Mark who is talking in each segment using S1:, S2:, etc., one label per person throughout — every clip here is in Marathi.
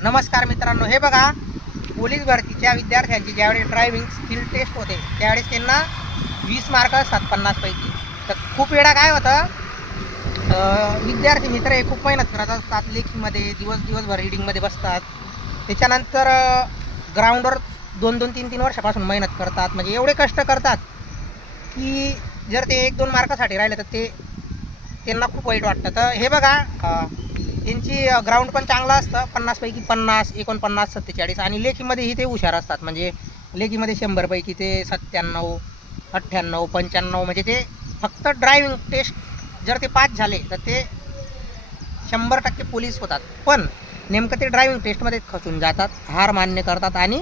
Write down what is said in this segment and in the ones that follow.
S1: नमस्कार मित्रांनो हे बघा. पोलीस भरतीच्या विद्यार्थ्यांची ज्यावेळी ड्रायव्हिंग स्किल टेस्ट होते त्यावेळेस त्यांना वीस मार्क असतात पन्नासपैकी तर खूप वेळा काय होतं विद्यार्थी मित्र हे खूप मेहनत करत असतात लेखीमध्ये दिवस दिवसभर रिडिंगमध्ये बसतात. त्याच्यानंतर ग्राउंडवर दोन दोन तीन तीन वर्षापासून मेहनत करतात. म्हणजे एवढे कष्ट करतात की जर ते एक दोन मार्कासाठी राहिले तर ते त्यांना खूप वाईट वाटतं. तर हे बघा यांची त्यांची ग्राउंड पण चांगलं असतं. पन्नासपैकी पन्नास एकोणपन्नास सत्तेचाळीस. आणि लेखीमध्येही ते हुशार असतात. म्हणजे लेखीमध्ये शंभरपैकी ते सत्त्याण्णव अठ्ठ्याण्णव पंच्याण्णव म्हणजे ते फक्त ड्रायव्हिंग टेस्ट जर ते पास झाले तर ते शंभर टक्के पोलीस होतात. पण नेमकं ते ड्रायव्हिंग टेस्टमध्ये खचून जातात हार मान्य करतात आणि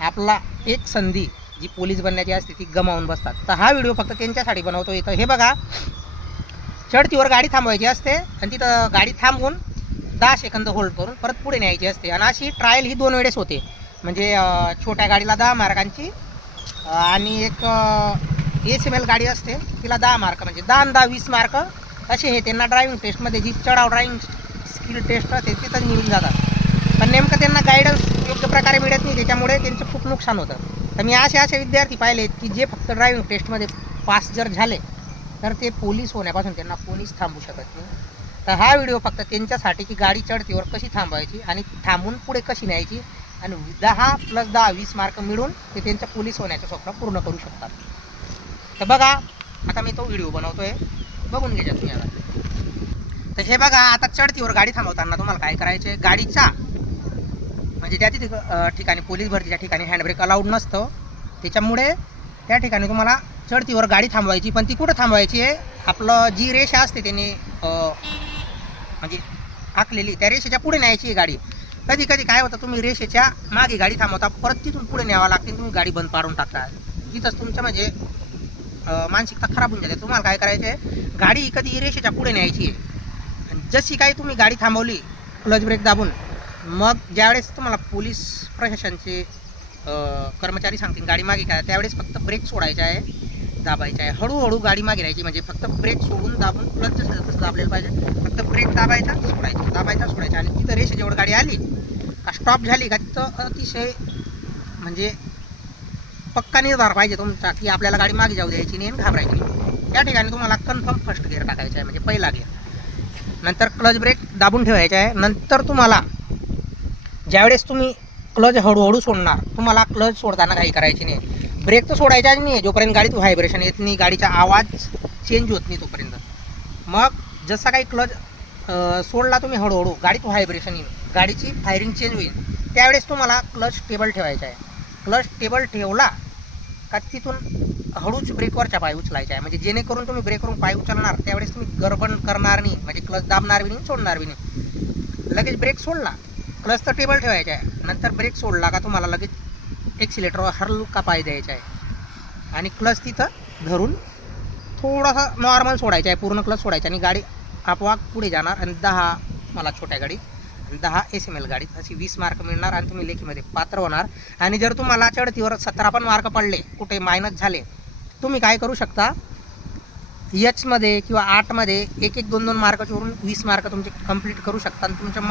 S1: आपला एक संधी जी पोलीस बनण्याची असते ती गमावून बसतात. तर हा व्हिडिओ फक्त त्यांच्यासाठी बनवतो. इथं हे बघा चढतीवर गाडी थांबवायची असते आणि तिथं गाडी थांबवून दहा सेकंद होल्ड करून परत पुढे न्यायची असते. आणि अशी ट्रायल ही दोन वेळेस होते. म्हणजे छोट्या गाडीला दहा मार्कांची आणि एक एस एम एल गाडी असते तिला दहा मार्क. म्हणजे दहा दहा वीस मार्क असे हे त्यांना ड्रायव्हिंग टेस्टमध्ये जी चढाव ड्रायव्हिंग स्किल टेस्ट असते तिथं निघून जातात. पण नेमकं त्यांना गायडन्स योग्य प्रकारे मिळत नाही त्याच्यामुळे त्यांचं खूप नुकसान होतं. तर मी असे असे विद्यार्थी पाहिले की जे फक्त ड्रायव्हिंग टेस्टमध्ये पास जर झाले तर ते पोलीस होण्यापासून त्यांना कोणीच थांबू शकत नाही. तर हा व्हिडिओ फक्त त्यांच्यासाठी की गाडी चढतीवर कशी थांबवायची आणि थांबून पुढे कशी न्यायची आणि दहा प्लस दहा वीस मार्क मिळून ते त्यांचं पोलीस होण्याचं स्वप्न पूर्ण करू शकतात. तर बघा आता मी तो व्हिडिओ बनवतोय. बघून घ्यायचा तुम्ही आता तर हे बघा आता चढतीवर गाडी थांबवताना तुम्हाला काय करायचं आहे गाडीचा म्हणजे त्या तिथे ठिकाणी पोलीस भरतीच्या ठिकाणी हँडब्रेक अलाउड नसतं. त्याच्यामुळे त्या ठिकाणी तुम्हाला चढतीवर गाडी थांबवायची पण ती कुठं थांबवायची आहे? आपलं जी रेषा असते त्यांनी म्हणजे आखलेली त्या रेषेच्या पुढे न्यायची आहे गाडी. कधी कधी काय होतं तुम्ही रेषेच्या मागे गाडी थांबवता परत तिथून पुढे न्यावं लागते तुम्ही गाडी बंद पाडून टाकता. तिथंच तुमचं म्हणजे मानसिकता खराब होऊन जाते. तुम्हाला काय करायचं आहे गाडी कधी रेषेच्या पुढे न्यायची आहे. आणि जशी काही तुम्ही गाडी थांबवली क्लच ब्रेक दाबून मग ज्यावेळेस तुम्हाला पोलीस प्रशासनचे कर्मचारी सांगतील गाडी मागे काय त्यावेळेस फक्त ब्रेक सोडायचा आहे दाबायचा आहे. हळूहळू गाडी मागे राहायची म्हणजे फक्त ब्रेक सोडून दाबून क्लच जसं दाबलेलं पाहिजे फक्त दाबायचा सोडायचा दाबायचा सोडायचा. आणि तिथं रेषेजवळ गाडी आली का स्टॉप झाली का तिथं अतिशय म्हणजे पक्का निर्धार पाहिजे तुमचा की आपल्याला गाडी मागे जाऊ द्यायची नाही आणि घाबरायची नाही. त्या ठिकाणी तुम्हाला कन्फर्म फर्स्ट गिअर टाकायचा आहे म्हणजे पहिला गिअर नंतर क्लच ब्रेक दाबून ठेवायचा आहे. नंतर तुम्हाला ज्यावेळेस तुम्ही क्लच हळूहळू सोडणार तुम्हाला क्लच सोडताना काही करायची नाही. ब्रेक तर सोडायचाच नाही जोपर्यंत गाडीत व्हायब्रेशन येत नाही गाडीचा आवाज चेंज होत नाही तोपर्यंत. मग जसा काही क्लच सोडला तुम्ही हळूहळू. गाडीत व्हायब्रेशन येईल. गाडीची फायरिंग चेंज होईल. त्यावेळेस तुम्हाला क्लच टेबल ठेवायचा आहे. क्लच टेबल ठेवला का तिथून हळूच ब्रेकवरच्या पाय उचलायचा आहे. म्हणजे जेणेकरून तुम्ही ब्रेकवरून पाय उचलणार त्यावेळेस तुम्ही गरबण करणार नाही. म्हणजे क्लच दाबणार बी नाही सोडणार बी नाही. लगेच ब्रेक सोडला. क्लच तर टेबल ठेवायचा आहे. नंतर ब्रेक सोडला का तुम्हाला लगेच एक्सिलेटरवर हलका पाय द्यायचा आहे. आणि क्लच तिथं धरून थोडासा नॉर्मल सोडायचा आहे. पूर्ण क्लच सोडायचा आणि गाडी आपोआप पुढे जाणार आणि दहा मला छोट्या गाडीत आणि दहा एस एम एल गाडीत अशी वीस मार्क मिळणार आणि तुम्ही लेखीमध्ये पात्र होणार. आणि जर तुम्हाला चढतीवर सतरा पण मार्क पडले कुठे मायनस झाले तुम्ही काय करू शकता? यचमध्ये किंवा आठमध्ये एक एक दोन दोन मार्क चोरून वीस मार्क तुमचे कंप्लीट करू शकता आणि तुमच्या